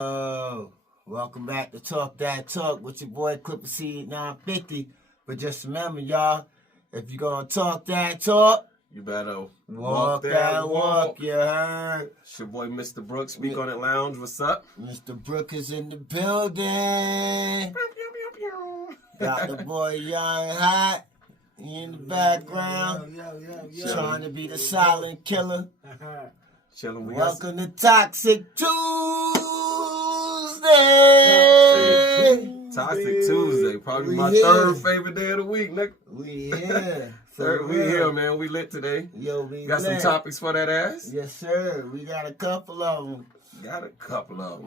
Oh, welcome back to Talk That Talk with your boy Clipper Seed 950. But just remember, y'all, if you're gonna talk that talk, you better walk that walk, you heard? It's your boy Mr. Brooks, Speak On It Lounge. What's up? Mr. Brooks is in the building. Got the boy Young Hot in the background, trying to be the silent killer. Chilling. Welcome to Toxic Tuesday. Toxic Tuesday, probably my third favorite day of the week, nigga. We here. We here, man. We lit today. Yo, we got lit. some topics for that ass? Yes, sir. We got a couple of them.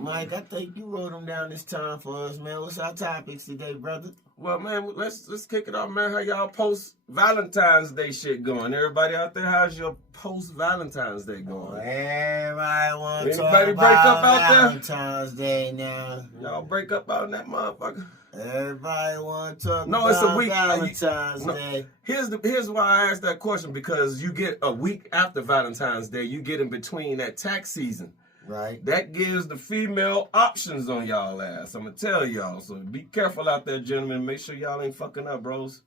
Mike, I think you wrote them down this time for us, man. What's our topics today, brother? Well, man, let's kick it off, man. How y'all post Valentine's Day shit going? Everybody out there, how's your post Valentine's Day going? Everybody want to talk Anybody break up about out there? Valentine's Day now. Y'all break up out in that motherfucker? Everybody want to talk No, about it's a week. Valentine's Day. Here's why I asked that question, because you get a week after Valentine's Day, you get in between that tax season. Right. That gives the female options on y'all ass. I'm going to tell y'all. So be careful out there, gentlemen. Make sure y'all ain't fucking up, bros.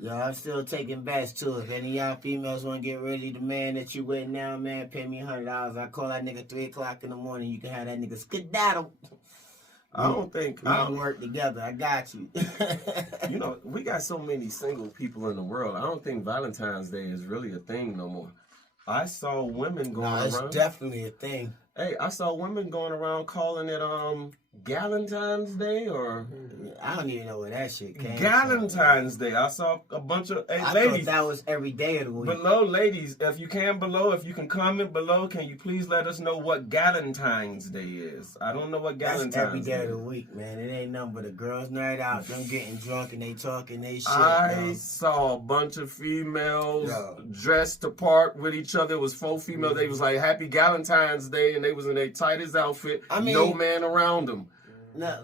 Yo, I'm still taking bets, too. If any of y'all females want to get ready, the man that you with now, man, pay me $100. I call that nigga 3 o'clock in the morning. You can have that nigga skedaddle. I don't think... We can work together. I got you. You know, we got so many single people in the world. I don't think Valentine's Day is really a thing no more. I saw women going around... it's definitely a thing. Hey, I saw women going around calling it Galentine's Day, or I don't even know where that shit came from. Galentine's Day. I saw a bunch of I ladies. thought that was every day of the week. Below, ladies, if you can comment below, can you please let us know what Galentine's Day is? I don't know what Galentine's That's every day Day of the week, man. It ain't nothing but a girls' night out. Them getting drunk and they talking they shit. I saw a bunch of females dressed apart with each other. It was 4 females. They was like Happy Galentine's Day, and they was in their tightest outfit. I mean, no man around them. Now,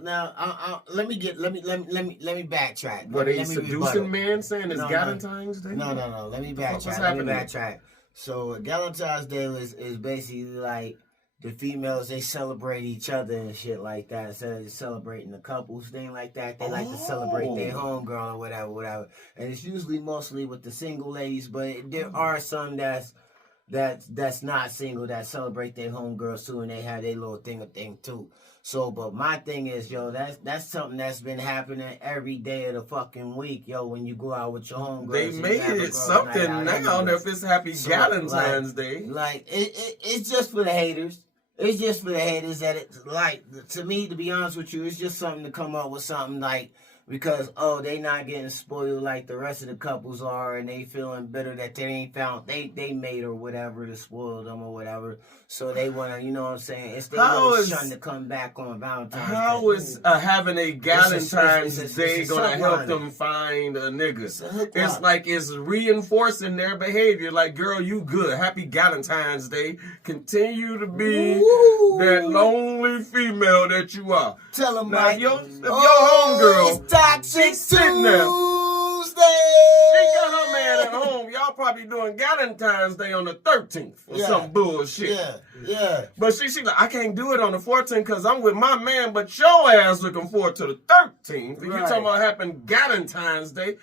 let me backtrack. Were they seducing men saying it's Galentine's Day? No. Let me backtrack. So Galentine's Day is basically like the females, they celebrate each other and shit like that. Instead of celebrating the couples thing like that, they like to celebrate their homegirl or whatever. And it's usually mostly with the single ladies, but there are some that's not single that celebrate their homegirls too, and they have their little thing too. So, but my thing is, yo, that's something that's been happening every day of the fucking week, yo. When you go out with your homegirls, they made it something now. If it's Happy Galentine's Day, like it's just for the haters. It's just for the haters that it's like, to me, to be honest with you, it's just something to come up with something like, because, they not getting spoiled like the rest of the couples are, and they feeling bitter that they ain't found they mate or whatever to spoil them or whatever. So they want to, you know what I'm saying? It's their little shun to come back on Valentine's Day. How is having a Galentine's Day going to help them find a nigga? It's like it's reinforcing their behavior. Like, girl, you good. Happy Galentine's Day. Continue to be that lonely female that you are. Tell them, now, Mike. if your homegirl, Toxic sitting there. Tuesday. She got her man at home. Y'all probably doing Galentine's Day on the 13th or some bullshit. Yeah. But she like, I can't do it on the 14th because I'm with my man, but your ass looking forward to the 13th. And you talking about having Galentine's Day.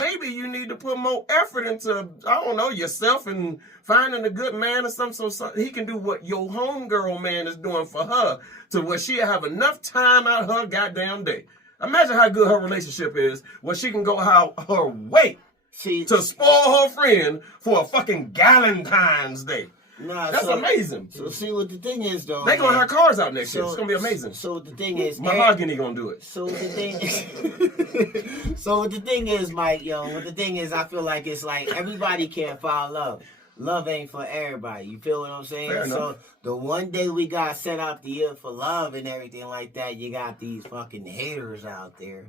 Maybe you need to put more effort into, I don't know, yourself and finding a good man or something so he can do what your homegirl man is doing for her, to where she'll have enough time out her goddamn day. Imagine how good her relationship is where she can go out her way to spoil her friend for a fucking Galentine's Day. That's amazing. So see what the thing is, though. They gonna have cars out next year. It's gonna be amazing. So the thing is, Mahogany gonna do it. So the thing is, Mike, what the thing is, I feel like it's like everybody can't find love. Love ain't for everybody. You feel what I'm saying? Fair so enough. The one day we got set out the year for love and everything like that, you got these fucking haters out there.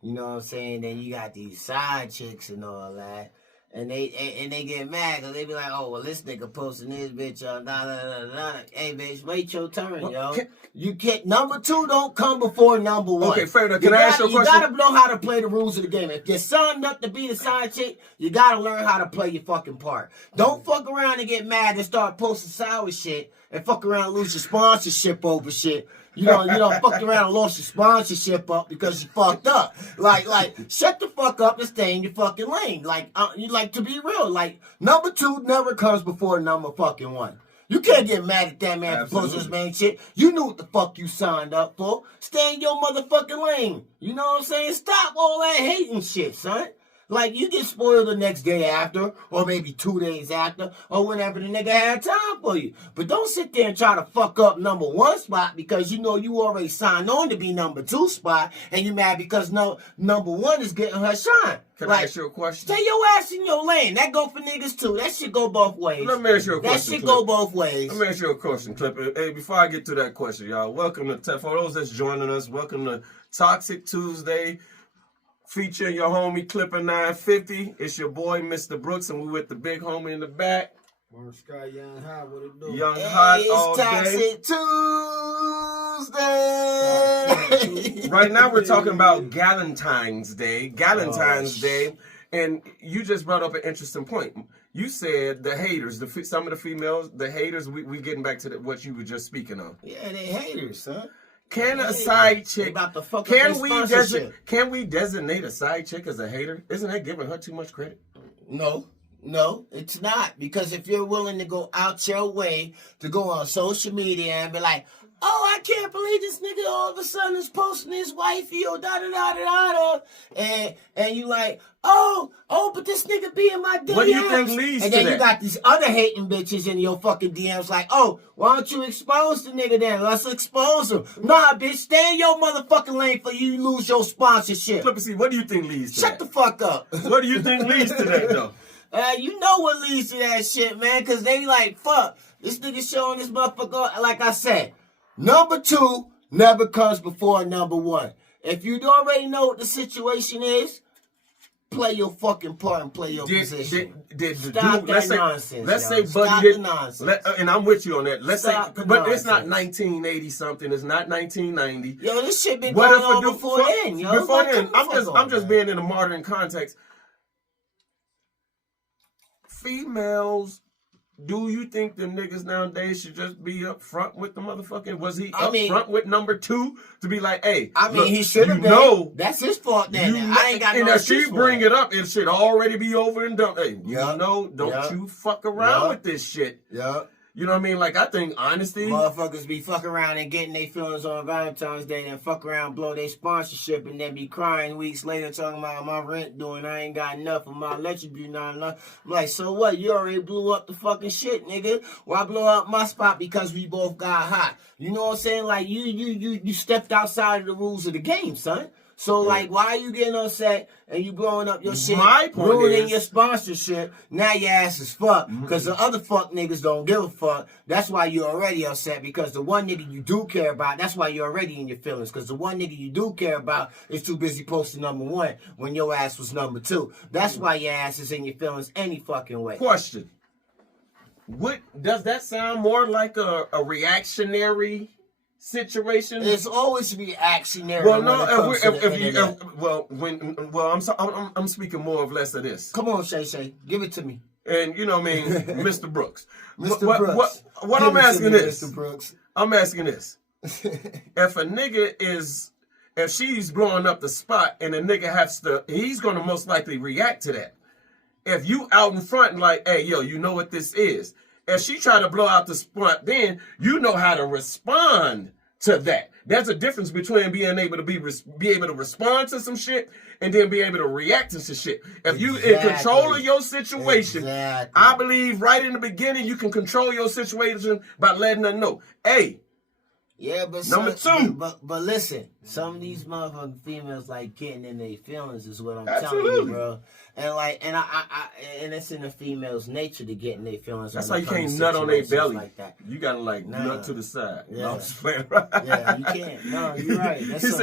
You know what I'm saying? Then you got these side chicks and all that. And they get mad because they be like, oh, well, this nigga posting this bitch, Hey, bitch, wait your turn, yo. You can't, number 2 don't come before number 1. Okay, fair enough. Can I ask you a question? You gotta know how to play the rules of the game. If you're signed up to be the side chick, you gotta learn how to play your fucking part. Don't fuck around and get mad and start posting sour shit and fuck around and lose your sponsorship over shit. You don't fucked around and lost your sponsorship up because you fucked up. Like, shut the fuck up and stay in your fucking lane. Like, to be real, like, number 2 never comes before number fucking 1. You can't get mad at that man for posting this man shit. You knew what the fuck you signed up for. Stay in your motherfucking lane. You know what I'm saying? Stop all that hating shit, son. Like, you get spoiled the next day after, or maybe 2 days after, or whenever the nigga had time for you. But don't sit there and try to fuck up number 1 spot because you know you already signed on to be number 2 spot, and you mad because number 1 is getting her shine. Can I ask you a question? Stay your ass in your lane. That go for niggas too. That shit go both ways. Let me ask you a question. That shit go both ways. Let me ask you a question, Clipper. Hey, before I get to that question, y'all, welcome to, for those that's joining us, welcome to Toxic Tuesday. Featuring your homie Clipper 950. It's your boy, Mr. Brooks, and we with the big homie in the back. Mrac, Young Hot, what it do? Young Hot all Toxic day. Tuesday. Right now we're talking about Galentine's Day. Galentine's Day. And you just brought up an interesting point. You said the haters, some of the females, the haters, we getting back to what you were just speaking of. Yeah, they haters, son. Can a side chick, about to fuck can we designate a side chick as a hater? Isn't that giving her too much credit? No, it's not. Because if you're willing to go out your way to go on social media and be like, oh, I can't believe this nigga all of a sudden is posting his wifey or da-da-da-da-da-da. And you like, oh, but this nigga be in my DMs. What do you think leads to that? And then you got these other hating bitches in your fucking DMs like, oh, why don't you expose the nigga then? Let's expose him. Nah, bitch, stay in your motherfucking lane for you lose your sponsorship. Flip and see, what do you think leads to that? Shut the fuck up. What do you think leads to that, though? You know what leads to that shit, man, because they like, fuck, this nigga showing this motherfucker, like I said, number 2 never comes before number 1. If you already know what the situation is, play your fucking part and play your position. Stop that nonsense. Let's say Buddy did nonsense. And I'm with you on that. Let's say, but it's not 1980 something. It's not 1990. Yo, this shit been going on before then. Yo, before then, I'm just being in a modern context. Females. Do you think them niggas nowadays should just be up front with the motherfucking? Was he up front with number 2 to be like, hey? I mean, he should have been. That's his fault then. I ain't got no excuse for it. And if she bring it up, it should already be over and done. Hey, don't you fuck around with this shit. Yeah. You know what I mean? Like, I think, honesty. Motherfuckers be fucking around and getting their feelings on Valentine's Day and fuck around, blow their sponsorship, and then be crying weeks later talking about my rent doing, I ain't got enough of my electric bill, not enough. I'm like, so what? You already blew up the fucking shit, nigga. Why blow up my spot because we both got hot? You know what I'm saying? Like, you stepped outside of the rules of the game, son. So, like, why are you getting upset and you blowing up your shit, ruining your sponsorship? Now your ass is fucked because the other fuck niggas don't give a fuck. That's why you're already upset because the one nigga you do care about, that's why you're already in your feelings because the one nigga you do care about is too busy posting number 1 when your ass was number 2. That's why your ass is in your feelings any fucking way. Question. What does that sound more like a reactionary situation? It's always reactionary. Well, no. I'm speaking more or less of this. Come on, Shay, give it to me. And you know what I mean, Mr. Brooks. Mr. Brooks. What I'm asking is, Mr. Brooks. I'm asking this: if a nigga if she's blowing up the spot, and a nigga he's gonna most likely react to that. If you out in front and like, hey, yo, you know what this is. If she try to blow out the spot, then you know how to respond to that. There's a difference between being able to be able to respond to some shit and then be able to react to some shit. If you in control of your situation, I believe right in the beginning you can control your situation by letting her know, hey. Yeah, but number 2. But listen, some of these motherfucking females like getting in their feelings is what I'm telling you, bro. And like, and it's in the female's nature to get in their feelings. That's why you can't nut on their belly. Like that. You gotta like nut to the side. Yeah. No, I'm just playing, right? Yeah, you can't. No, you're right. That's It's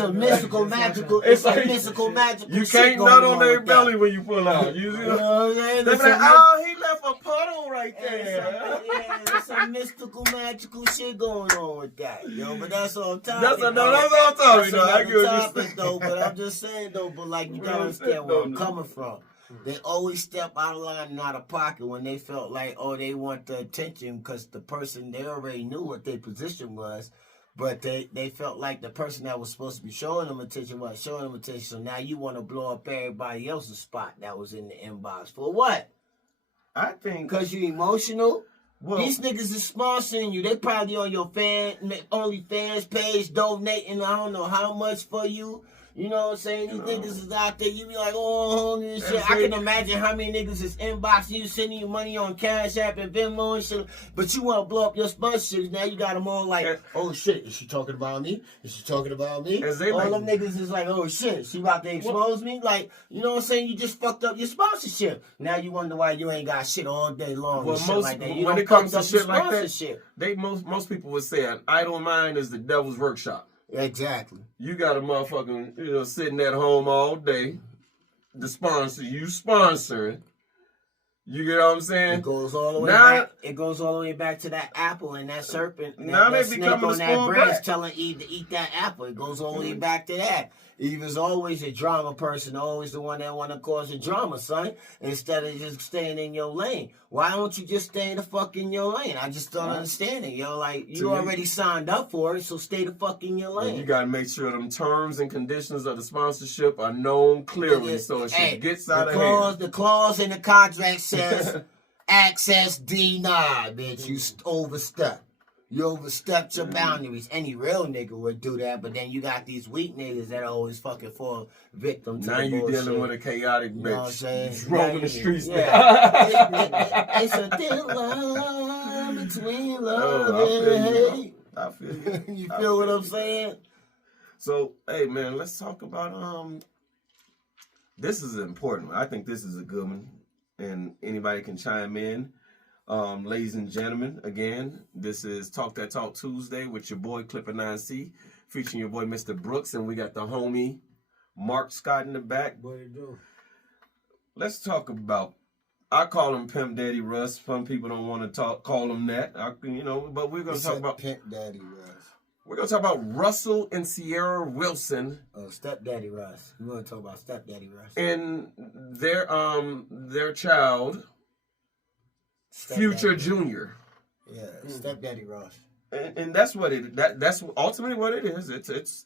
a mystical, magical. It's a mystical, magical. You can't nut on their belly when you pull out. You know what I'm saying? They be like, oh, he left a puddle right there. There's some mystical, magical shit going on with that, yo. But that's on topic. That's all I'm talking about. I get what you're saying. Though, but I'm just saying though. But like, you gotta understand where I'm coming from. They always step out of line and out of pocket when they felt like, oh, they want the attention because the person, they already knew what their position was. But they felt like the person that was supposed to be showing them attention wasn't showing them attention. So now you want to blow up everybody else's spot that was in the inbox. For what? I think because you emotional. Well, these niggas is sponsoring you. They probably on your OnlyFans page donating I don't know how much for you. You know what I'm saying? These niggas is out there. You be like, oh, this shit. I can imagine how many niggas is inboxing you, sending you money on Cash App and Venmo and shit. But you want to blow up your sponsorships. Now you got them all like, oh shit, is she talking about me? Is she talking about me? All them niggas is like, oh shit, she about to expose me? Like, you know what I'm saying? You just fucked up your sponsorship. Now you wonder why you ain't got shit all day long. Well, and shit like that. You when it comes to shit like that, most people would say an idle mind is the devil's workshop. Exactly. You got a motherfucking, sitting at home all day. The sponsor, you sponsoring. You get what I'm saying? It goes all the way back. It goes all the way back to that apple and that serpent. Now that they becoming on a that spoiled branch brat. telling Eve to eat that apple. It goes all the way back to that. Eve is always a drama person, always the one that want to cause a drama, son, instead of just staying in your lane. Why don't you just stay in the fuck in your lane? I just don't understand it, yo. Like, you already signed up for it, so stay the fuck in your lane. You got to make sure them terms and conditions of the sponsorship are known clearly so it gets out of hand. The clause in the contract says access denied, bitch. You overstep. You overstepped your boundaries. Any real nigga would do that, but then you got these weak niggas that always fucking fall victim to now the you bullshit. dealing with a chaotic bitch. You know what I'm saying? Roaming the streets. Yeah. It's a thin line between love and hate. I feel you. You feel what I'm saying? So, hey, man, let's talk about, this is important. I think this is a good one, and anybody can chime in. Ladies and gentlemen, again, this is Talk That Talk Tuesday with your boy Clipper 9C, featuring your boy Mr. Brooks, and we got the homie Mark Scott in the back. What you doing? Let's talk about, I call him Pimp Daddy Russ. Some people don't want to call him that, but we're going to talk about Pimp Daddy Russ. We're going to talk about Russell and Sierra Wilson. Oh, Stepdaddy Russ. We want to talk about Stepdaddy Russ. And their child, Future Junior. Yeah, Stepdaddy Ross. And that's what that's ultimately what it is.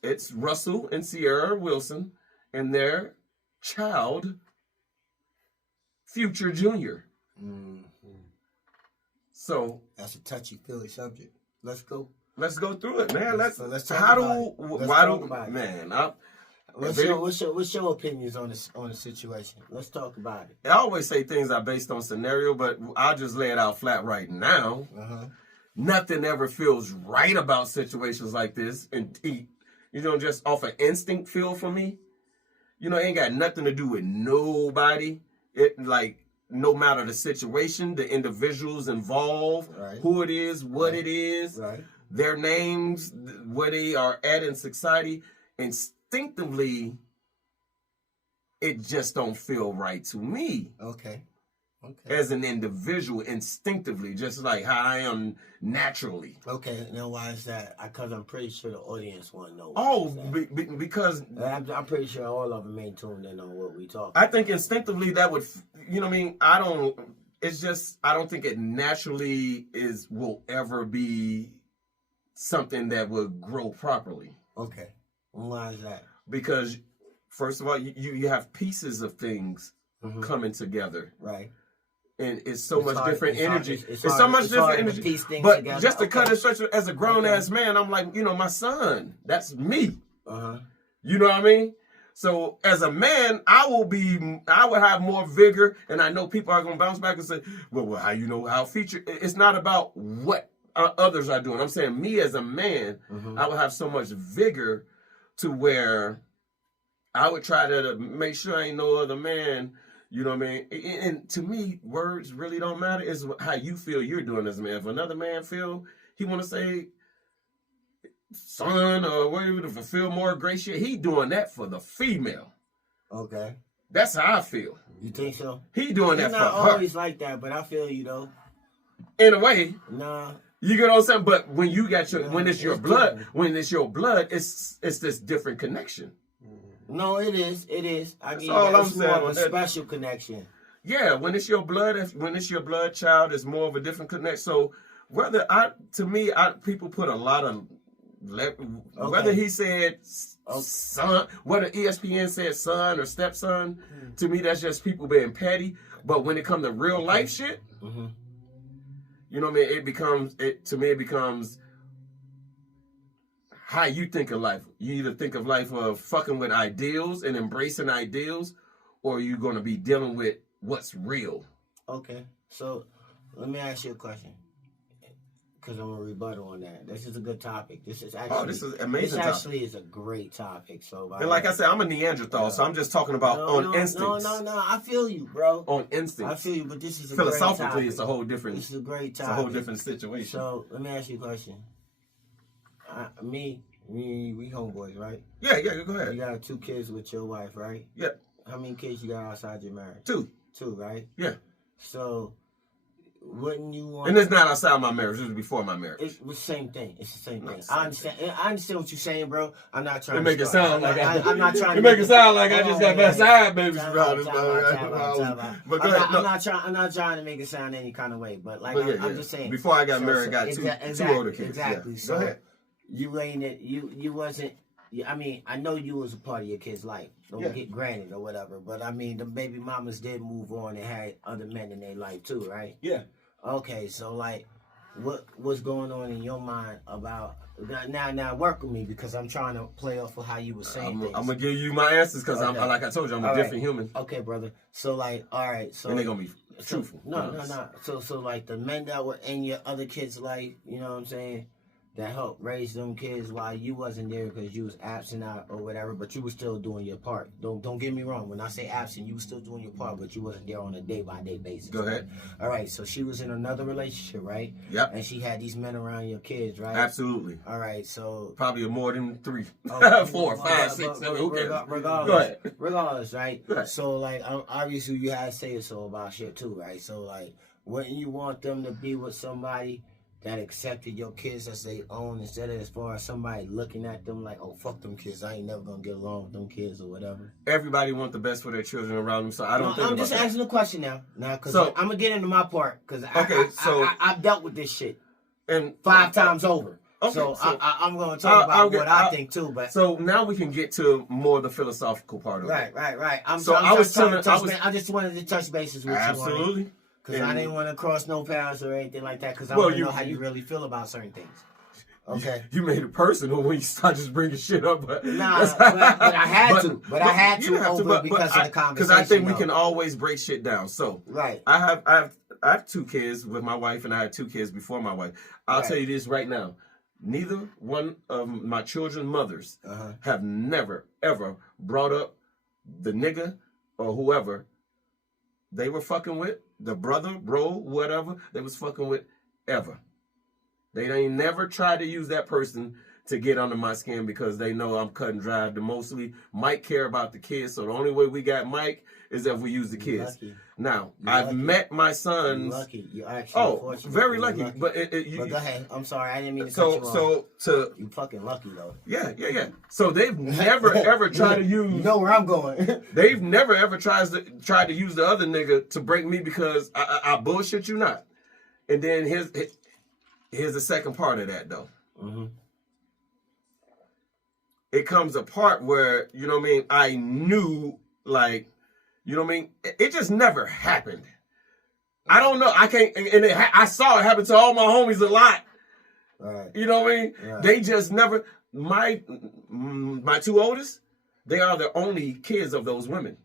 It's Russell and Sierra Wilson and their child, Future Junior. Mm-hmm. So that's a touchy-feely subject. Let's go through it, man. Let's talk about it. What's your opinions on the situation? Let's talk about it. I always say things are based on scenario, but I'll just lay it out flat right now. Nothing ever feels right about situations like this, and just off an instinct feel for me. It ain't got nothing to do with nobody. No matter the situation, the individuals involved, right. Who it is, what it is, right. Their names, where they are at in society, instinctively, it just don't feel right to me. Okay. As an individual, instinctively, just like how I am naturally. Okay. Now, why is that? Because I'm pretty sure the audience want to know. Because I'm pretty sure all of them ain't tuned in on what we talking. I think instinctively that would, I don't. It's just I don't think it naturally will ever be something that will grow properly. Okay. Why is that? Because first of all, you have pieces of things coming together, right? And it's so much different energy. It's so much different energy. But just to cut it straight, as a grown ass man, I'm like, my son, that's me. You know what I mean? So as a man, I would have more vigor, and I know people are gonna bounce back and say, well, how you know how feature? It's not about what others are doing. I'm saying me as a man, I would have so much vigor to where I would try to make sure I ain't no other man. You know what I mean? And to me, words really don't matter. It's how you feel you're doing as a man. If another man feel he want to say son or whatever to fulfill more great shit, he doing that for the female. Okay. That's how I feel. You think so? He doing that for her. It's not always like that, but I feel you though. In a way. Nah. You get what I'm saying? But when you got when it's your blood, it's this different connection. No, it is. I mean, all I'm it's saying. More of a special connection. Yeah, when it's your blood, child, it's more of a different connection. So people put a lot of Whether he said son, whether ESPN said son or stepson, to me that's just people being petty. But when it comes to real life shit, you know what I mean? It becomes how you think of life. You either think of life of fucking with ideals and embracing ideals, or you're going to be dealing with what's real. Okay, so let me ask you a question, because I'm going to rebuttal on that. This is a good topic. This is amazing. This actually is a great topic. So, and like I said, I'm a Neanderthal, so I'm just talking about instincts. No, I feel you, bro. On instincts. I feel you, but this is a philosophically, great topic. it's a whole different. This is a great topic. It's a whole different situation. So let me ask you a question. We homeboys, right? Yeah, go ahead. You got 2 kids with your wife, right? Yeah. How many kids you got outside your marriage? 2. 2, right? Yeah. So, wouldn't you want? And it's not outside my marriage. This is before my marriage. It's the same thing. It's the same thing. I understand what you're saying, bro. I'm not trying. You make it sound like I'm not trying. You make it sound like I just got best side babies around this. But go ahead. I'm not trying to make it sound any kind of way. But like I'm just saying. Before I got married, I got two older kids. Exactly. Yeah. So go ahead. you ain't it. You wasn't. I mean, I know you was a part of your kid's life. Don't get granted or whatever. But I mean, the baby mamas did move on and had other men in their life too, right? Yeah. Okay, so like, what's going on in your mind about now? Work with me because I'm trying to play off of how you were saying things. I'm gonna give you my answers because I'm like I told you, I'm a different human. Okay, brother. So like, all right, so and they're gonna be truthful. No. So like the men that were in your other kids' life, you know what I'm saying? That helped raise them kids while you wasn't there because you was absent out or whatever, but you were still doing your part. Don't get me wrong. When I say absent, you were still doing your part, but you wasn't there on a day-by-day basis. Go ahead. All right, so she was in another relationship, right? Yep. And she had these men around your kids, right? Absolutely. All right, so... Probably more than 3, Okay. 4, 5, 6, 7, who cares? Regardless, go ahead. Regardless, right? Go ahead. So, like, obviously you had to say so about shit too, right? So, like, wouldn't you want them to be with somebody that accepted your kids as they own instead of as far as somebody looking at them like, oh, fuck them kids, I ain't never gonna get along with them kids or whatever? Everybody want the best for their children around them, so I don't think I'm just asking a question now, because I'm gonna get into my part, because I've dealt with this shit and 5 times over. Okay, so I'm gonna talk about what I think too. But so now we can get to more the philosophical part of it. Right. I just wanted to touch bases with you. Absolutely. Because I didn't want to cross no paths or anything like that. Because I want to know how you really feel about certain things. Okay. You made it personal when you start just bringing shit up. But nah, but I had to. But I had to because of the conversation. Because I think we can always break shit down. So right. I have 2 kids with my wife, and I had 2 kids before my wife. I'll tell you this right now. Neither one of my children's mothers have never, ever brought up the nigga or whoever they were fucking with, the brother, bro, whatever they was fucking with, ever. They ain't never tried to use that person to get under my skin because they know I'm cut and dry. Mostly Mike care about the kids, so the only way we got Mike is if we use the kids. Now, I've met my sons. You're lucky. You're actually fortunate. Very lucky. But go ahead. I'm sorry. I didn't mean to cut you off. You fucking lucky, though. Yeah. So they've never, ever tried to use... You know where I'm going. They've never, ever tried to use the other nigga to break me because I bullshit you not. And then here's the second part of that, though. Mm-hmm. It comes a part where, you know what I mean, I knew, like, you know what I mean? It just never happened. I don't know. I can't, and I saw it happen to all my homies a lot. Right. You know what I mean? Right. They just never, my 2 oldest, they are the only kids of those women.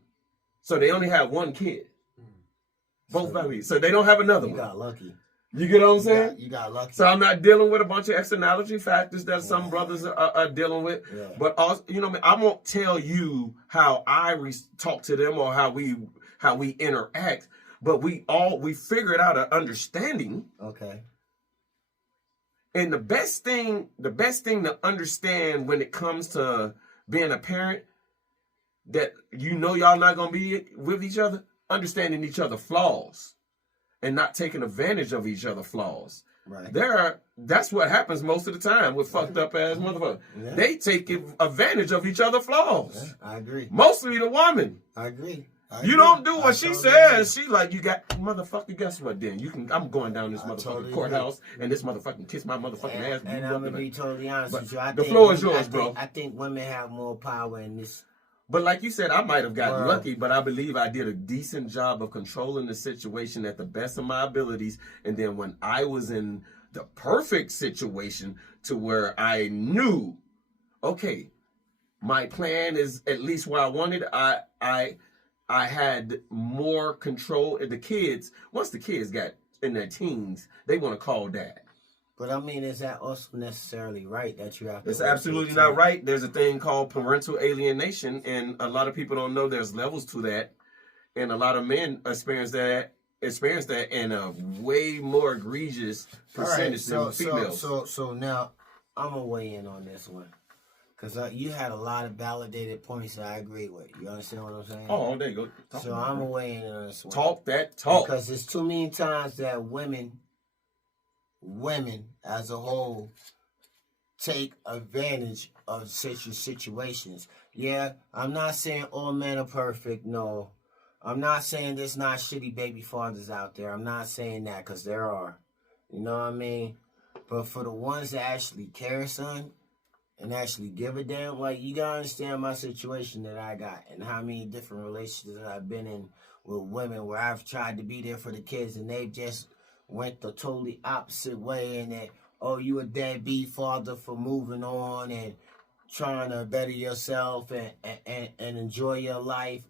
So they only have 1 kid. Both families. So they don't have another one. You got lucky. You get what I'm saying? You got lucky. So I'm not dealing with a bunch of externality factors that some brothers are dealing with. Yeah. But also, you know, I won't tell you how I talk to them or how we interact. But we figured out an understanding. Okay. And the best thing to understand when it comes to being a parent, that you know y'all not gonna be with each other, understanding each other's flaws. And not taking advantage of each other's flaws. Right. That's what happens most of the time with fucked up ass motherfuckers. They take advantage of each other's flaws. Yeah, I agree. Mostly the woman. I agree. You don't do what she says. She like, you got, motherfucker, guess what then? I'm going down this motherfucking courthouse and this motherfucking kiss my motherfucking ass. And I'm going to be totally honest with you. The floor is yours, bro. I think women have more power in this. But like you said, I might have gotten lucky, but I believe I did a decent job of controlling the situation at the best of my abilities. And then when I was in the perfect situation to where I knew, okay, my plan is at least where I wanted, I had more control. The kids, once the kids got in their teens, they want to call dad. But I mean, is that also necessarily right that you have to? It's absolutely not right. There's a thing called parental alienation, and a lot of people don't know there's levels to that. And a lot of men experience that in a way more egregious percentage than females. So now I'm gonna weigh in on this one. Because you had a lot of validated points that I agree with. You understand what I'm saying? Oh, there you go. So I'm going to weigh in on this one. Talk that talk. Because there's too many times that women as a whole take advantage of such situations. Yeah, I'm not saying all men are perfect. No. I'm not saying there's not shitty baby fathers out there. I'm not saying that because there are. You know what I mean? But for the ones that actually care, son, and actually give a damn, like, you gotta understand my situation that I got and how many different relationships I've been in with women where I've tried to be there for the kids and they just went the totally opposite way and that, oh, you a deadbeat father for moving on and trying to better yourself and enjoy your life.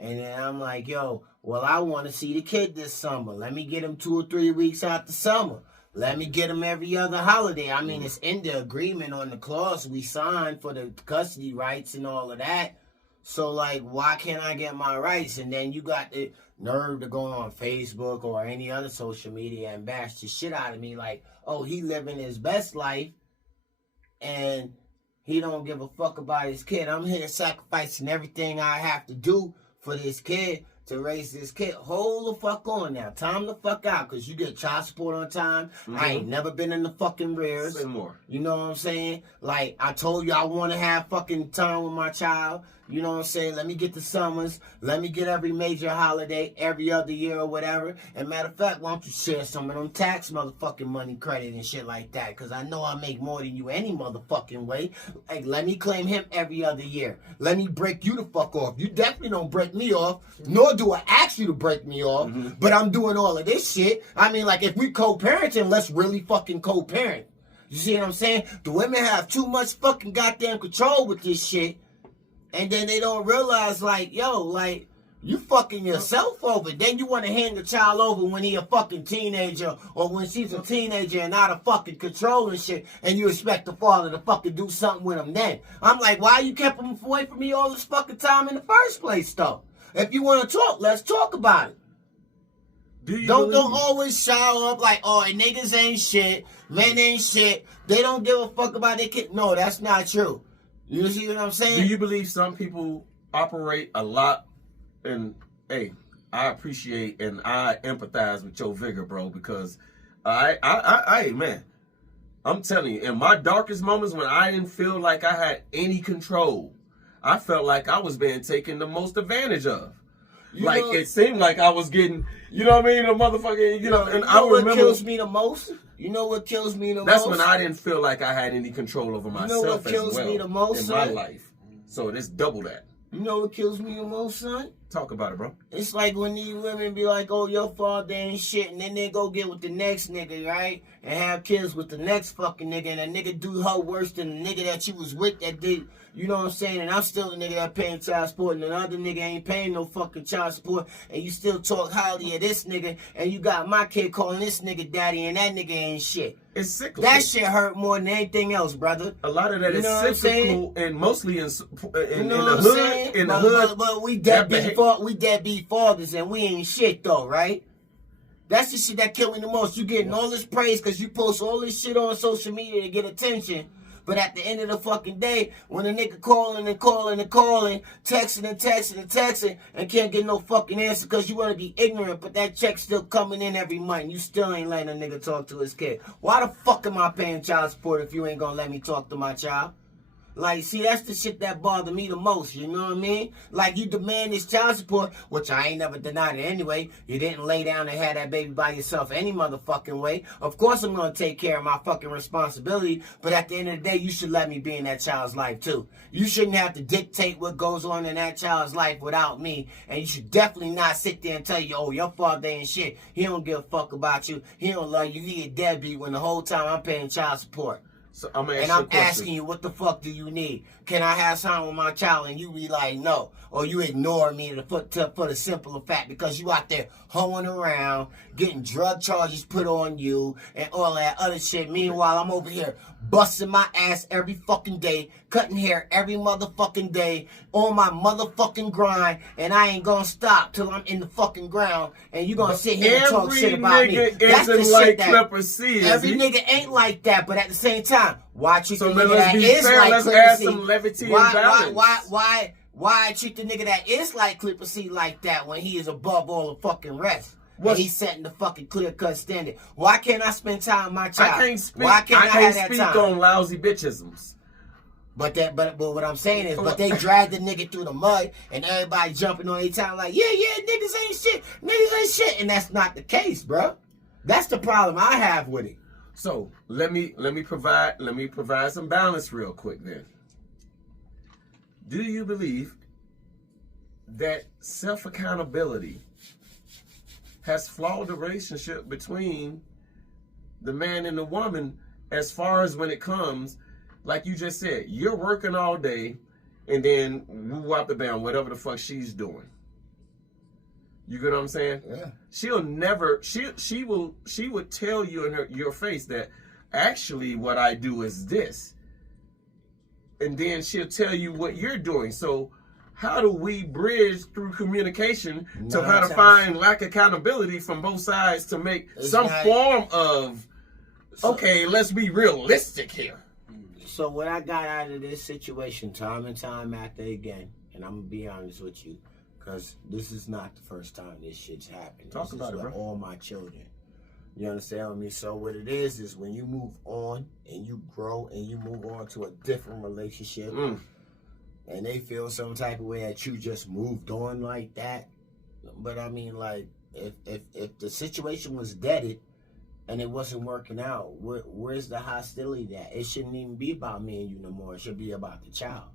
And then I'm like, yo, well, I want to see the kid this summer. Let me get him 2 or 3 weeks out the summer. Let me get him every other holiday. I mean, it's in the agreement on the clause we signed for the custody rights and all of that. So, like, why can't I get my rights? And then you got the nerve to go on Facebook or any other social media and bash the shit out of me like, oh, he living his best life and he don't give a fuck about his kid. I'm here sacrificing everything I have to do for this kid to raise this kid. Hold the fuck on now. Time the fuck out, because you get child support on time. Mm-hmm. I ain't never been in the fucking rears. Say more. You know what I'm saying? Like, I told you I want to have fucking time with my child. You know what I'm saying? Let me get the summers. Let me get every major holiday every other year or whatever. And matter of fact, why don't you share some of them tax motherfucking money credit and shit like that? Because I know I make more than you any motherfucking way. Like, let me claim him every other year. Let me break you the fuck off. You definitely don't break me off, nor do I ask you to break me off. Mm-hmm. But I'm doing all of this shit. I mean, like, if we co-parenting, let's really fucking co-parent. You see what I'm saying? The women have too much fucking goddamn control with this shit. And then they don't realize, like, yo, like, you fucking yourself over. Then you want to hand the child over when he a fucking teenager or when she's a teenager and out of fucking control and shit. And you expect the father to fucking do something with him then. I'm like, why you kept him away from me all this fucking time in the first place, though? If you want to talk, let's talk about it. Don't always shower up like, oh, niggas ain't shit, men ain't shit. They don't give a fuck about their kid. No, that's not true. You see what I'm saying? Do you believe some people operate a lot? And hey, I appreciate and I empathize with your vigor, bro, because man, I'm telling you, in my darkest moments when I didn't feel like I had any control, I felt like I was being taken the most advantage of. It seemed like I was getting, you know what I mean, the motherfucking, and I remember. What kills me the most? You know what kills me the most? That's when I didn't feel like I had any control over myself. You know what kills me the most, in my life. So it's double that. You know what kills me the most, son? Talk about it, bro. It's like when these women be like, oh, your father ain't shit, and then they go get with the next nigga, right? And have kids with the next fucking nigga, and the nigga do her worse than the nigga that you was with that did, you know what I'm saying? And I'm still the nigga that paying child support, and the other nigga ain't paying no fucking child support, and you still talk highly of this nigga, and you got my kid calling this nigga daddy, and that nigga ain't shit. It's cyclical. That shit hurt more than anything else, brother. A lot of that is cyclical, and mostly in the hood. In the hood, but we deadbeat fathers, and we ain't shit though, right? That's the shit that killed me the most. You getting all this praise because you post all this shit on social media to get attention. But at the end of the fucking day, when a nigga calling, texting, and can't get no fucking answer because you want to be ignorant, but that check's still coming in every month, you still ain't letting a nigga talk to his kid. Why the fuck am I paying child support if you ain't gonna let me talk to my child? Like, see, that's the shit that bothered me the most, you know what I mean? Like, you demand this child support, which I ain't never denied it anyway. You didn't lay down and have that baby by yourself any motherfucking way. Of course I'm gonna take care of my fucking responsibility, but at the end of the day, you should let me be in that child's life, too. You shouldn't have to dictate what goes on in that child's life without me, and you should definitely not sit there and tell you, oh, your father ain't shit. He don't give a fuck about you. He don't love you. He a deadbeat when the whole time I'm paying child support. So I'm asking you, what the fuck do you need? Can I have time with my child? And you be like, no. Or you ignore me for the simple fact because you out there hoeing around, getting drug charges put on you, and all that other shit. Meanwhile, I'm over here busting my ass every fucking day, cutting hair every motherfucking day, on my motherfucking grind, and I ain't gonna stop till I'm in the fucking ground, and you gonna sit here and talk shit about me. That's the shit that every nigga ain't like that, but at the same time, why treat the nigga that is like Clipper C? Why treat the nigga that is like Clipper C like that when he is above all the fucking rest? And he's setting the fucking clear-cut standard. Why can't I spend time with my child? I can't speak on lousy bitchisms. But what I'm saying is, but they drag the nigga through the mud, and everybody jumping on their time like, yeah, niggas ain't shit, and that's not the case, bro. That's the problem I have with it. So let me provide some balance real quick then. Do you believe that self-accountability has flawed the relationship between the man and the woman as far as when it comes, like you just said, you're working all day and then whoop the bam, whatever the fuck she's doing. You get what I'm saying? Yeah. She'll never, she would tell you in your face that actually what I do is this. And then she'll tell you what you're doing. So how do we bridge through communication to how to find lack accountability from both sides to make some form of, okay, let's be realistic here. So what I got out of this situation time and time after again, and I'm going to be honest with you, because this is not the first time this shit's happened. Talk about it, bro. All my children. You understand me? So what it is when you move on and you grow and you move on to a different relationship and they feel some type of way that you just moved on like that. But I mean, like, if the situation was deaded and it wasn't working out, where's the hostility at? It shouldn't even be about me and you no more. It should be about the child.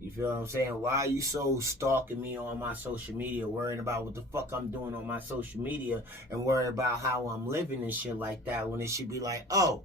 You feel what I'm saying? Why are you so stalking me on my social media, worrying about what the fuck I'm doing on my social media and worrying about how I'm living and shit like that when it should be like, oh,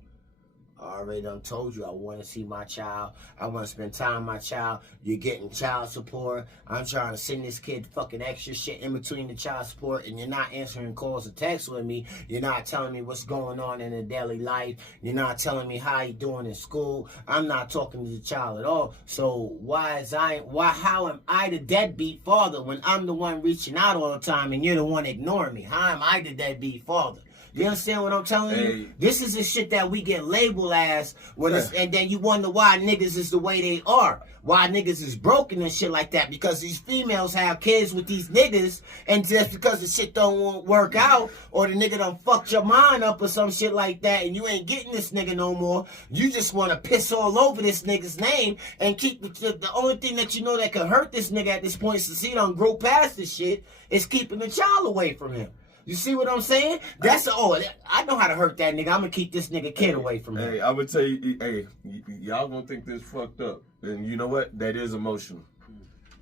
I already done told you I want to see my child. I want to spend time with my child. You're getting child support. I'm trying to send this kid fucking extra shit in between the child support, and you're not answering calls or texts with me. You're not telling me what's going on in the daily life. You're not telling me how you doing in school. I'm not talking to the child at all. So how am I the deadbeat father when I'm the one reaching out all the time and you're the one ignoring me? How am I the deadbeat father? You understand what I'm telling you? This is the shit that we get labeled as, and then you wonder why niggas is the way they are. Why niggas is broken and shit like that. Because these females have kids with these niggas, and just because the shit don't work out, or the nigga done fucked your mind up or some shit like that, and you ain't getting this nigga no more, you just want to piss all over this nigga's name, and keep the only thing that you know that can hurt this nigga at this point, since he done grew past this shit, is keeping the child away from him. You see what I'm saying? I know how to hurt that nigga. I'm gonna keep this nigga kid away from him. Hey, I'm gonna tell you, y'all gonna think this fucked up. And you know what? That is emotional.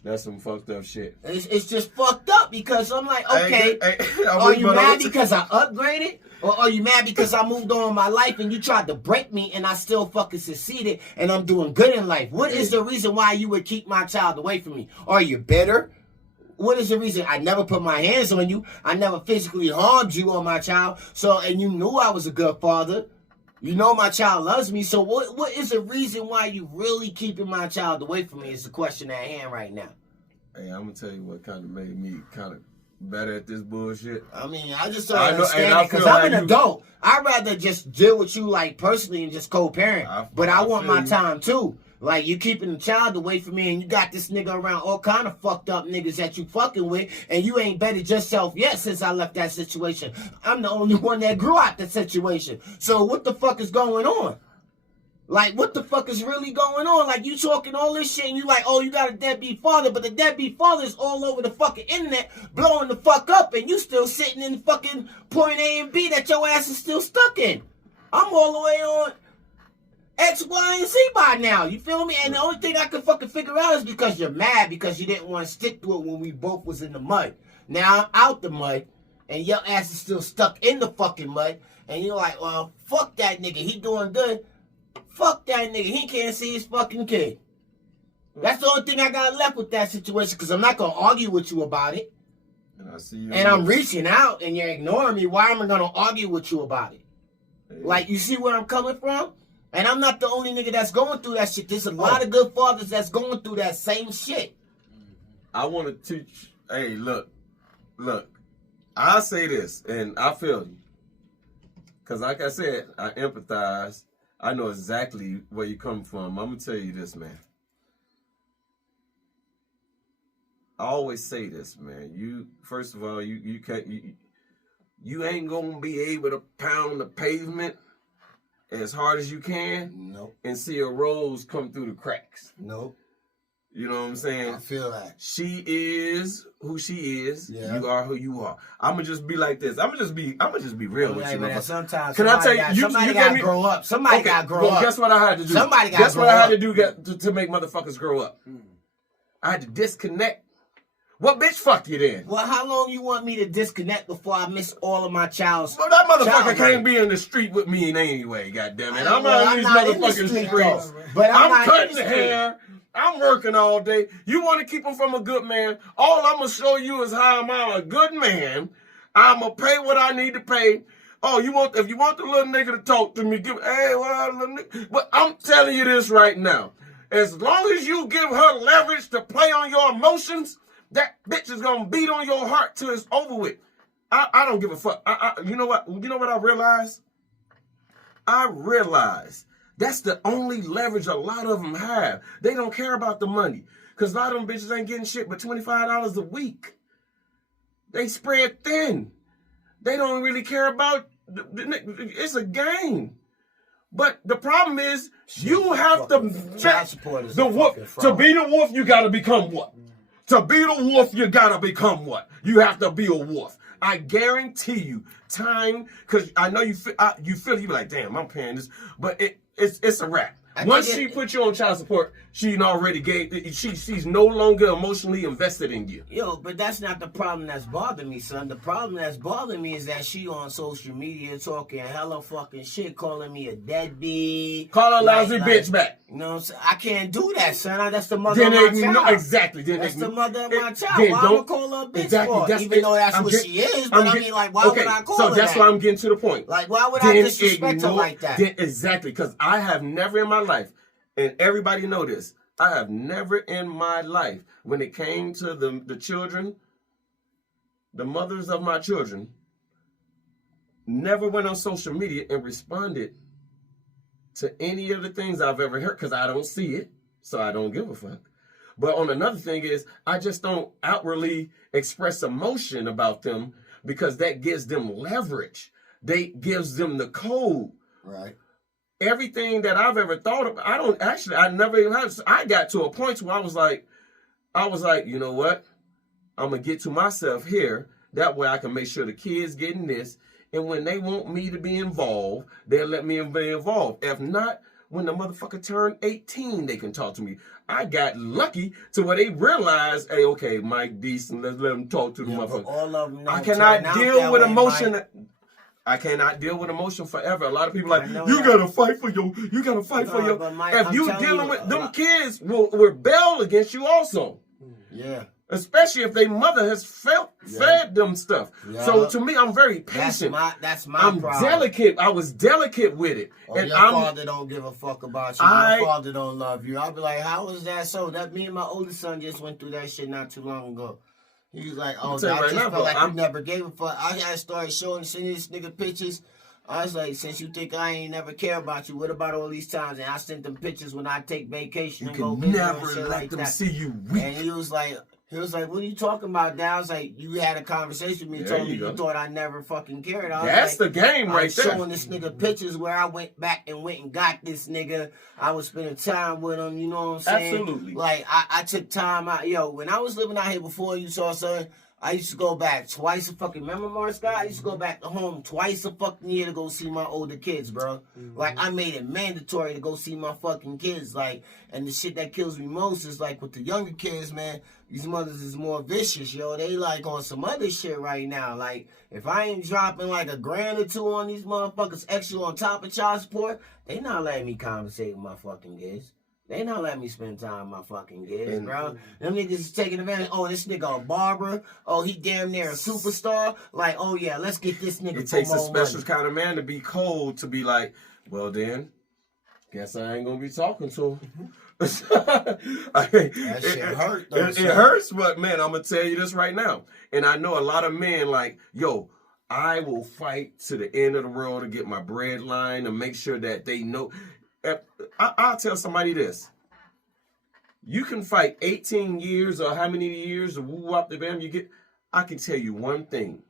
That's some fucked up shit. It's just fucked up because I'm like, okay, are you mad because I upgraded? Or are you mad because I moved on in my life and you tried to break me and I still fucking succeeded and I'm doing good in life? What is the reason why you would keep my child away from me? Are you bitter? What is the reason? I never put my hands on you. I never physically harmed you or my child. And you knew I was a good father. You know my child loves me. So what is the reason why you really keeping my child away from me is the question at hand right now. Hey, I'm going to tell you what kind of made me kind of better at this bullshit. I mean, I just don't understand it because I'm an adult. I'd rather just deal with you like personally and just co-parent. But I want my time too. Like, you keeping the child away from me and you got this nigga around all kind of fucked up niggas that you fucking with and you ain't bettered yourself yet since I left that situation. I'm the only one that grew out the situation. So what the fuck is going on? Like, what the fuck is really going on? Like, you talking all this shit and you like, oh, you got a deadbeat father, but the deadbeat father is all over the fucking internet blowing the fuck up and you still sitting in fucking point A and B that your ass is still stuck in. I'm all the way on X, Y, and Z by now. You feel me? And the only thing I can fucking figure out is because you're mad because you didn't want to stick to it when we both was in the mud. Now I'm out the mud and your ass is still stuck in the fucking mud and you're like, well, fuck that nigga. He doing good. Fuck that nigga. He can't see his fucking kid. That's the only thing I got left with that situation because I'm not going to argue with you about it. And I see you. And I'm reaching out and you're ignoring me. Why am I going to argue with you about it? Hey. Like, you see where I'm coming from? And I'm not the only nigga that's going through that shit. There's a lot of good fathers that's going through that same shit. I want to teach. Hey, look. I say this, and I feel you. Because like I said, I empathize. I know exactly where you come from. I'm going to tell you this, man. I always say this, man. You, first of all, you can't, you ain't going to be able to pound the pavement as hard as you can. Nope. And see a rose come through the cracks. Nope. You know what I'm saying? I feel that. She is who she is. Yeah. You are who you are. I'ma just be like this. I'ma just be real with you. Man, sometimes Can I tell you? Somebody gotta grow up. Somebody gotta grow up. Guess what I had to do? Somebody gotta Guess grow what I had up. to do to make motherfuckers grow up? I had to disconnect. What bitch fuck you then? Well, how long you want me to disconnect before I miss all of my child's? Well, that motherfucker child can't be in the street with me in anyway, goddammit. I'm Well, out in these not in the motherfucking street, streets. though. But I'm not in cutting the the street. hair. I'm working all day. You want to keep him from a good man? All I'm going to show you is how I'm a good man. I'm going to pay what I need to pay. Oh, if you want the little nigga to talk to me, hey, well, little nigga. But I'm telling you this right now. As long as you give her leverage to play on your emotions, that bitch is going to beat on your heart till it's over with. I don't give a fuck. You know what I realized? I realized that's the only leverage a lot of them have. They don't care about the money. Because a lot of them bitches ain't getting shit but $25 a week. They spread thin. They don't really care about, it's a game. But the problem is, you have to, the wolf, to be the wolf, you got to become what? To be the wolf, you got to become what? You have to be a wolf. I guarantee you, time, because I know you feel, you be like, damn, I'm paying this, but it's a wrap. Once she put you on child support, she already she's no longer emotionally invested in you. Yo, but that's not the problem that's bothering me, son. The problem that's bothering me is that she on social media talking hella fucking shit, calling me a deadbeat. Call her lousy bitch back. You know what I'm saying? I can't do that, son. That's the mother of my child. No, exactly. That's the mother of my child. Why would I call her a bitch for? Even though that's what she is, but I mean, like, why would I call her that? So that's why I'm getting to the point. Like, why would I disrespect her like that? Exactly, because I have never in my life, and everybody know this, I have never in my life, when it came to the children, the mothers of my children, never went on social media and responded to any of the things I've ever heard, because I don't see it, so I don't give a fuck. But on another thing is, I just don't outwardly express emotion about them because that gives them leverage. Gives them the code. Right. Everything that I've ever thought of, I never even had. I got to a point where I was like, you know what? I'm going to get to myself here. That way I can make sure the kids getting this. And when they want me to be involved, they'll let me be involved. If not, when the motherfucker turned 18, they can talk to me. I got lucky to where they realized, hey, okay, Mike decent, let's let them talk to the motherfucker. All of them I cannot deal with emotion. I cannot deal with emotion forever. A lot of people like, you gotta fight for your, if you dealing with them kids will rebel against you also. Yeah. Especially if their mother has fed them stuff. Yeah. So to me, I'm very patient. That's my I'm problem. Delicate. I was delicate with it. And your father don't give a fuck about you. Your father don't love you. I'll be like, how is that so? That me and my oldest son just went through that shit not too long ago. He was like, oh, I just felt like you never gave a fuck. I started sending this nigga pictures. I was like, since you think I ain't never care about you, what about all these times? And I sent them pictures when I take vacation and go visit and shit like that. You can never let them see you weak. And he was like, He was like, what are you talking about, Dad? I was like, you had a conversation with me, There told me you you go. thought I never fucking cared. I was That's like, the game right I'm there. showing this nigga pictures where I went back and got this nigga. I was spending time with him, you know what I'm saying? Absolutely. Like, I took time out. Yo, when I was living out here before you saw, son, I used to go back twice a fucking, remember, Mrac? I used to go back to home twice a fucking year to go see my older kids, bro. Like, I made it mandatory to go see my fucking kids. Like, and the shit that kills me most is, like, with the younger kids, man, these mothers is more vicious, yo. They, like, on some other shit right now. Like, if I ain't dropping, like, $1,000 or $2 on these motherfuckers extra on top of child support, they not letting me conversate with my fucking kids. They not letting me spend time with my fucking kids, bro. Them niggas is taking advantage. Oh, this nigga a barber. Oh, he damn near a superstar. Like, oh yeah, let's get this nigga. It takes a more special money. kind of man to be cold to be like, well then, guess I ain't gonna be talking to him. That shit hurt though. It hurts, but man, I'm gonna tell you this right now. And I know a lot of men like, yo, I will fight to the end of the world to get my bread line and make sure that they know. I'll tell somebody this. You can fight 18 years or how many years to woo up the bam you get. I can tell you one thing.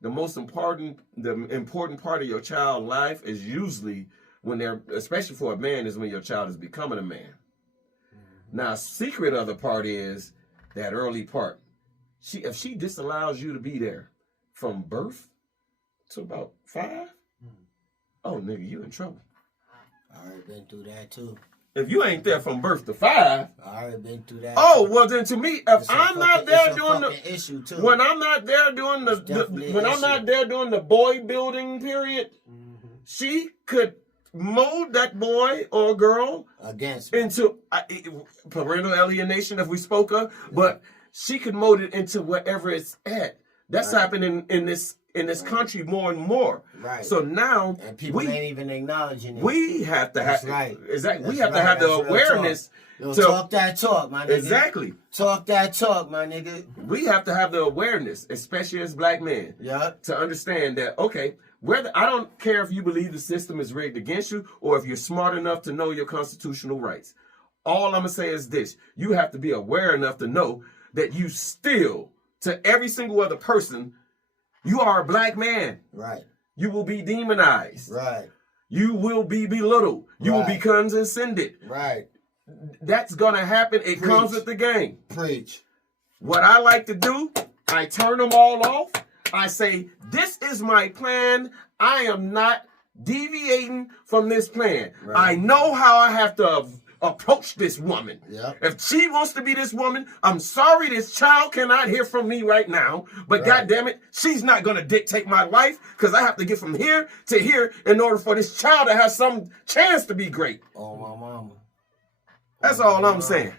The important part of your child's life is usually when they're, especially for a man, is when your child is becoming a man. Now, secret of the part is that early part. If she disallows you to be there from birth to about 5, oh nigga, you in trouble. I already been through that too. If you ain't there from birth to 5, I already been through that. oh too. well, then to me, if I'm not there doing the issue too. when I'm not there doing the boy building period, she could mold that boy or girl against me. into parental alienation, if we spoke of, but she could mold it into wherever it's at. That's happening in this country more and more. Right. So now and people ain't even acknowledging it. We have to have Exactly. We have to have the awareness to talk that talk, my nigga. Exactly. Talk that talk, my nigga. We have to have the awareness, especially as black men, to understand that, okay, whether I don't care if you believe the system is rigged against you or if you're smart enough to know your constitutional rights. All I'm going to say is this. You have to be aware enough to know that you still, to every single other person, you are a black man. Right. You will be demonized. Right. You will be belittled. You will be condescended. Right. That's going to happen. It comes with the game. Preach. What I like to do, I turn them all off. I say, this is my plan. I am not deviating from this plan. Right. I know how I have to approach this woman. Yep. If she wants to be this woman, I'm sorry this child cannot hear from me right now, but goddamn it, she's not going to dictate my life because I have to get from here to here in order for this child to have some chance to be great. Oh, my mama. That's all I'm saying.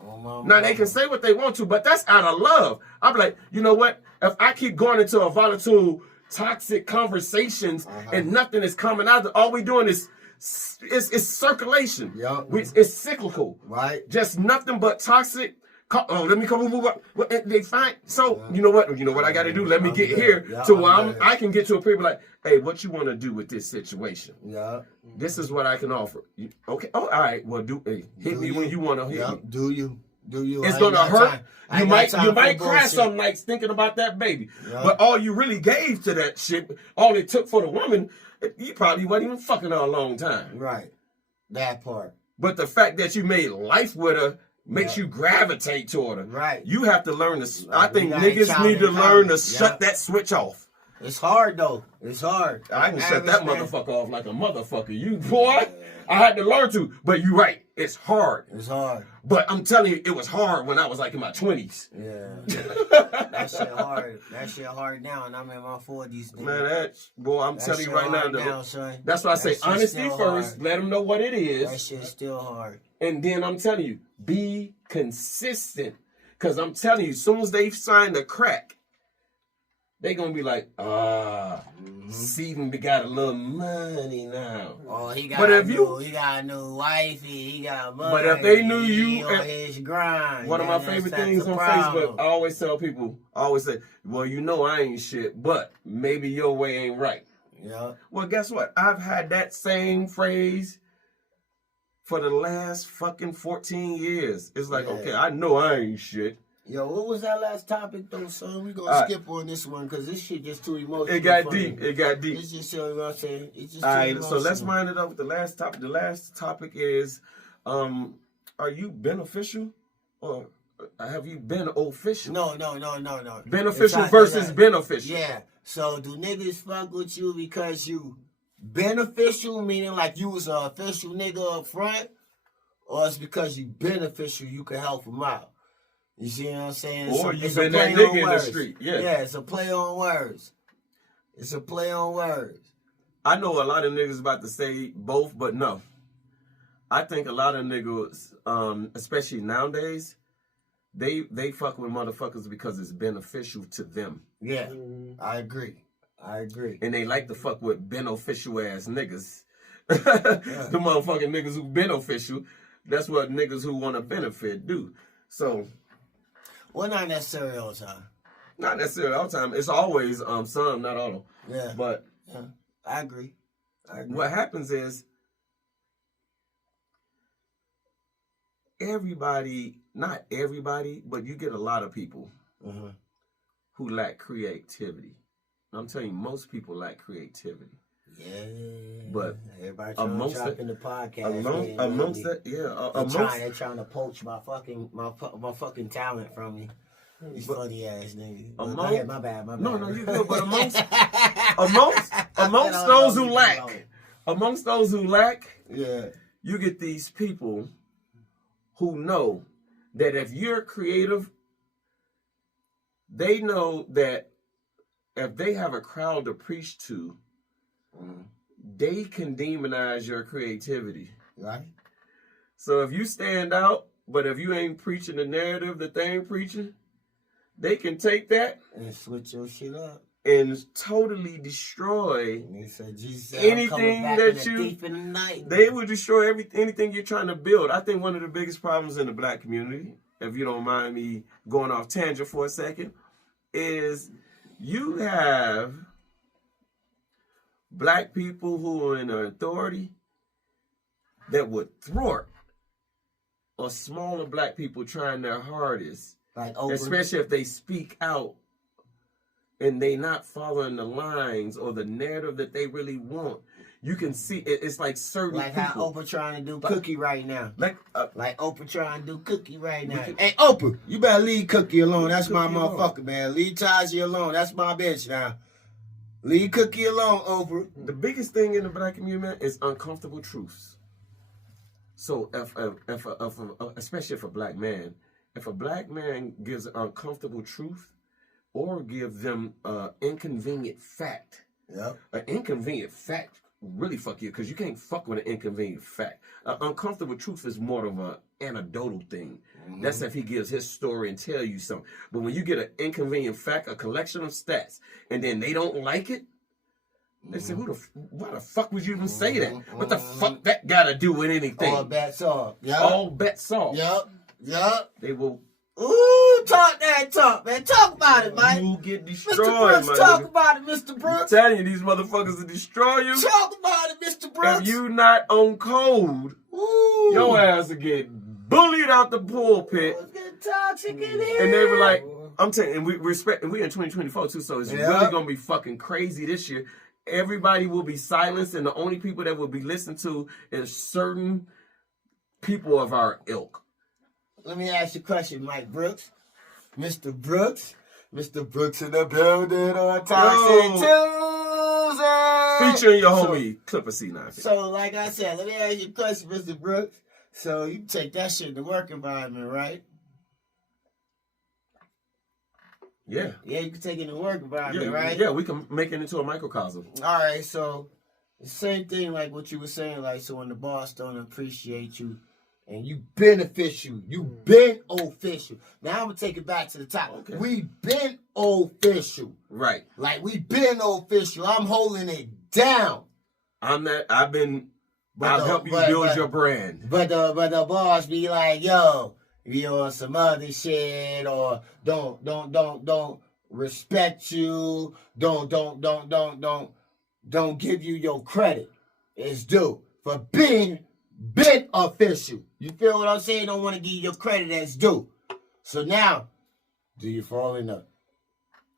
Oh, my mama. Now, they can say what they want to, but that's out of love. I'm like, you know what? If I keep going into a volatile, toxic conversations and nothing is coming out, all we doing is it's circulation. Yep. It's cyclical. Right. Just nothing but toxic. Oh, let me come over. They find. So you know what? You know what I got to do? Let me get here to where I can get to a people like, hey, what you want to do with this situation? Yeah. This is what I can offer. Okay. Oh, all right. Well, hit me when you want to hit me. Do you? It's gonna hurt. You might cry some nights thinking about that baby. Yep. But all you really gave to that shit, all it took for the woman, you probably wasn't even fucking her a long time. Right. That part. But the fact that you made life with her makes you gravitate toward her. Right. You have to learn to. I think niggas need to learn to shut that switch off. It's hard though. It's hard. I can shut that motherfucker off like a motherfucker. You boy, I had to learn to. But you're right. It's hard. It's hard. But I'm telling you, it was hard when I was like in my 20s. Yeah. That shit hard. That shit hard now, and I'm in my 40s. Man, I'm telling you right now, son. That's why I say honesty first. Let them know what it is. That shit's still hard. And then I'm telling you, be consistent. Because I'm telling you, as soon as they sign the crack, they gonna be like, Steven got a little money now. Oh, he got a new wifey, he got money. But if they knew you on his grind. One of my favorite things on Facebook, I always tell people, say, well, you know I ain't shit, but maybe your way ain't right. Yeah. Well, guess what? I've had that same phrase for the last fucking 14 years. It's like, okay, I know I ain't shit. Yo, what was that last topic though, son? We gonna skip on this one because this shit just too emotional. It got deep. It's just, you know what I'm saying? It's just all too right, emotional. so let's wind it up with the last topic. The last topic is, are you beneficial or have you been official? No. Beneficial versus beneficial. Yeah. So do niggas fuck with you because you beneficial, meaning like you was an official nigga up front, or it's because you beneficial, you can help them out? You see what I'm saying? Or you been that nigga in the street. Yeah. Yeah, it's a play on words. I know a lot of niggas about to say both, but no. I think a lot of niggas, especially nowadays, they fuck with motherfuckers because it's beneficial to them. Yeah, I agree. And they like to fuck with beneficial ass niggas. The motherfucking niggas who beneficial. That's what niggas who want to benefit do. So, well, not necessarily all the time. Not necessarily all the time. It's always some, not all. Yeah. But yeah, I agree. What happens is everybody, not everybody, but you get a lot of people who lack creativity. I'm telling you, most people lack creativity. Yeah, but everybody trying to chop in the podcast. They're trying to poach my fucking talent from me. These funny ass niggas. My bad. No, you good. But amongst those who lack, yeah, you get these people who know that if you're creative, they know that if they have a crowd to preach to, they can demonize your creativity. Right. So if you stand out, but if you ain't preaching the narrative that they ain't preaching, they can take that and switch your shit up and totally destroy anything that you. They will destroy anything you're trying to build. I think one of the biggest problems in the black community, if you don't mind me going off tangent for a second, is you have black people who are in authority that would thwart or smaller black people trying their hardest, especially if they speak out and they not following the lines or the narrative that they really want. You can see it's like certain like people. How Oprah trying to do Cookie right now. Like Oprah trying to do Cookie right now. Hey, Oprah, you better leave Cookie alone. That's my motherfucker, man. Leave Taji alone. That's my bitch now. Leave Cookie alone, Oprah. The biggest thing in the black community, man, is uncomfortable truths. So especially if a black man gives an uncomfortable truth or give them an inconvenient fact, an inconvenient fact really fuck you because you can't fuck with an inconvenient fact. An uncomfortable truth is more of an anecdotal thing. That's if he gives his story and tell you something. But when you get an inconvenient fact, a collection of stats, and then they don't like it, they say, why the fuck would you even say that? What the fuck that got to do with anything? All bets off. Yep. All bets off. Yep. They will. Ooh, talk that talk, man. Talk about it, man. You get destroyed, Mr. Brooks, talk about it, Mr. Brooks. I'm telling you, these motherfuckers will destroy you. Talk about it, Mr. Brooks. If you not on code, your ass will get bullied out the pulpit. Toxic in here. And they were like, I'm telling you, and we respect, and we in 2024 too, so it's really gonna be fucking crazy this year. Everybody will be silenced, and the only people that will be listened to is certain people of our ilk. Let me ask you a question, Mike Brooks. Mr. Brooks in the building on Toxic Tuesday. Featuring your homie, Clipper C9. So, like I said, let me ask you a question, Mr. Brooks. So, you take that shit in the work environment, right? Yeah. Yeah, you can take it in the work environment, right? Yeah, we can make it into a microcosm. All right, so the same thing like what you were saying, like, so when the boss don't appreciate you, and you beneficial. You been official. Now I'm going to take it back to the top. Okay. We been official. Right. Like, we been official. I'm holding it down. I'll help you build your brand. But the boss be like, yo, you on some other shit, or don't respect you. Don't give you your credit. It's due for being been official. You feel what I'm saying? Don't want to give you your credit as due. So now, Do you fall in the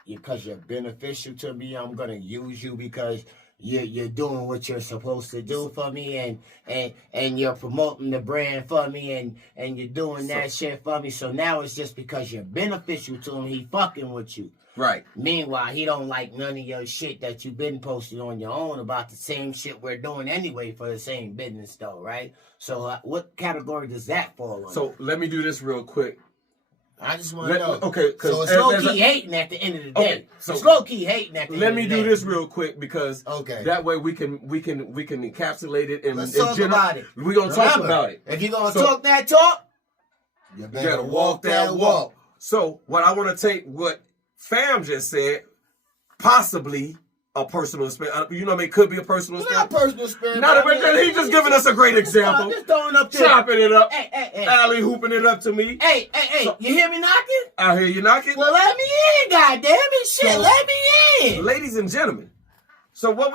because you're beneficial to me? I'm gonna use you because you're doing what you're supposed to do for me, and you're promoting the brand for me, and you're doing that shit for me. So now it's just because you're beneficial to him, he fucking with you. Right. Meanwhile, he don't like none of your shit that you've been posting on your own about the same shit we're doing anyway for the same business, though, right? So what category does that fall on? So let me do this real quick. I just want to know. Okay, so it's low-key hating at the end of the day. Okay, so it's low-key hating at the end of the day. Let me do this real quick because okay. That way we can encapsulate it and let's talk about it. We're gonna talk about it. If you're gonna talk that talk, you better walk that walk. So what I want to take what Fam just said, possibly a personal experience. You know what I mean? Could be a personal experience. Not a personal experience. He's just giving us a great example. Just throwing up there. Chopping it up. Hey. Alley hooping it up to me. Hey. So, you hear me knocking? I hear you knocking. Well, let me in, goddamn it. Shit, so, let me in. Ladies and gentlemen, so what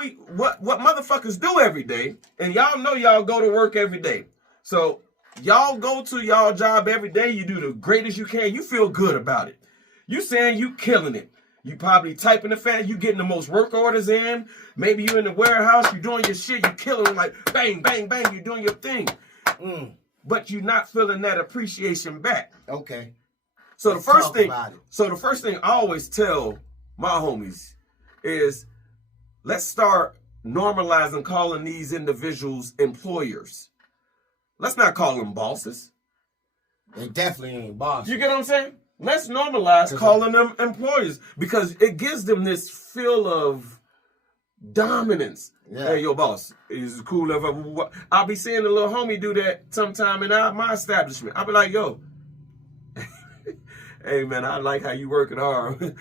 motherfuckers do every day, and y'all know y'all go to work every day. So y'all go to y'all job every day. You do the greatest you can. You feel good about it. You saying you killing it. You probably typing the fan, you getting the most work orders in. Maybe you in the warehouse, you doing your shit, you killing like bang, bang, bang, you doing your thing. But you're not feeling that appreciation back. Okay. So the first thing I always tell my homies is let's start normalizing calling these individuals employers. Let's not call them bosses. They definitely ain't bosses. You get what I'm saying? Let's normalize calling them employers because it gives them this feel of dominance. Yeah. Hey, your boss is cool. I'll be seeing a little homie do that sometime in my establishment. I'll be like, yo, hey, man, I like how you working hard.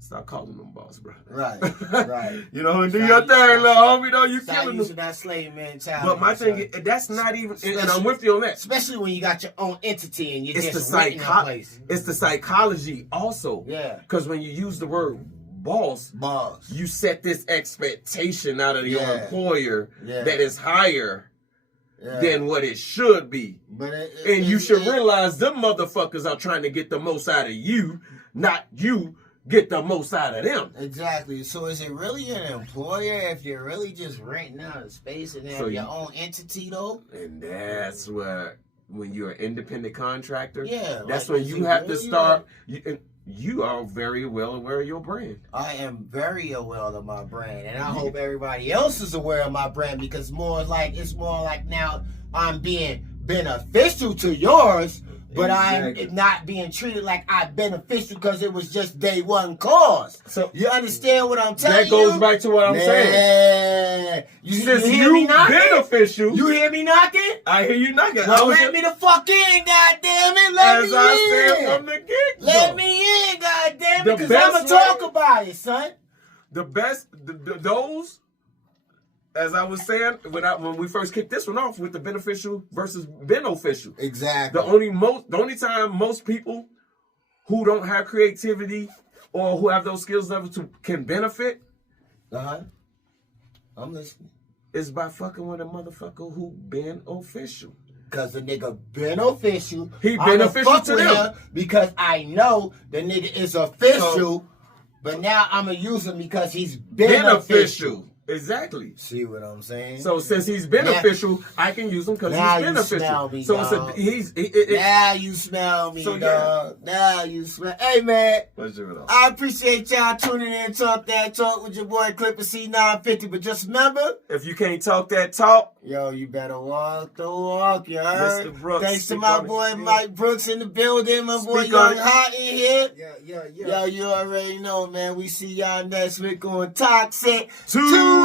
Stop calling them boss, bro. Right. You know, do your thing, little homie. Though you stop killing using them. that slave mentality. But my thing, that's not even. And I'm with you on that. Especially when you got your own entity and you're just renting a place. It's the psychology also. Yeah. Because when you use the word boss, you set this expectation out of your employer that is higher than what it should be. And you should realize them motherfuckers are trying to get the most out of you, not you get the most out of them. Exactly. So is it really an employer if you're really just renting out a space and have your own entity though? And that's where when you're an independent contractor, that's like, when you have to start. You are very well aware of your brand. I am very aware of my brand, and I hope everybody else is aware of my brand because it's more like now I'm being beneficial to yours. But exactly. I'm not being treated like I'm beneficial because it was just day one cause. So you understand what I'm telling you? That goes back to what I'm saying. You hear me knocking? Beneficial. You hear me knocking? I hear you knocking. Well, let me the fuck in, goddamn it. Let me in. As I said from the get-go. Let me in, goddamn it, because I'm going to talk about it, son. The best, those... As I was saying, when we first kicked this one off with the beneficial versus beneficial. Exactly. The only time most people who don't have creativity or who have those skills levels can benefit. I'm listening. Is by fucking with a motherfucker who been official. Because the nigga beneficial. He beneficial to them. Because I know the nigga is official, but now I'm going to use him because he's beneficial. Exactly. See what I'm saying? So since he's beneficial, I can use him because he's beneficial. Me, so dog. It's now you smell me, dog. Now you smell. Hey man, I appreciate y'all tuning in. Talk that talk with your boy Clipper C950. But just remember, if you can't talk that talk, yo, you better walk the walk. You heard? Mr. Brooks, thanks to my boy Mike Brooks in the building. My boy Young Hot in here. Yeah. Yo, you already know, man. We see y'all next week on Toxic Tuesday.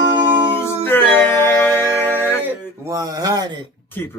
100. Keep it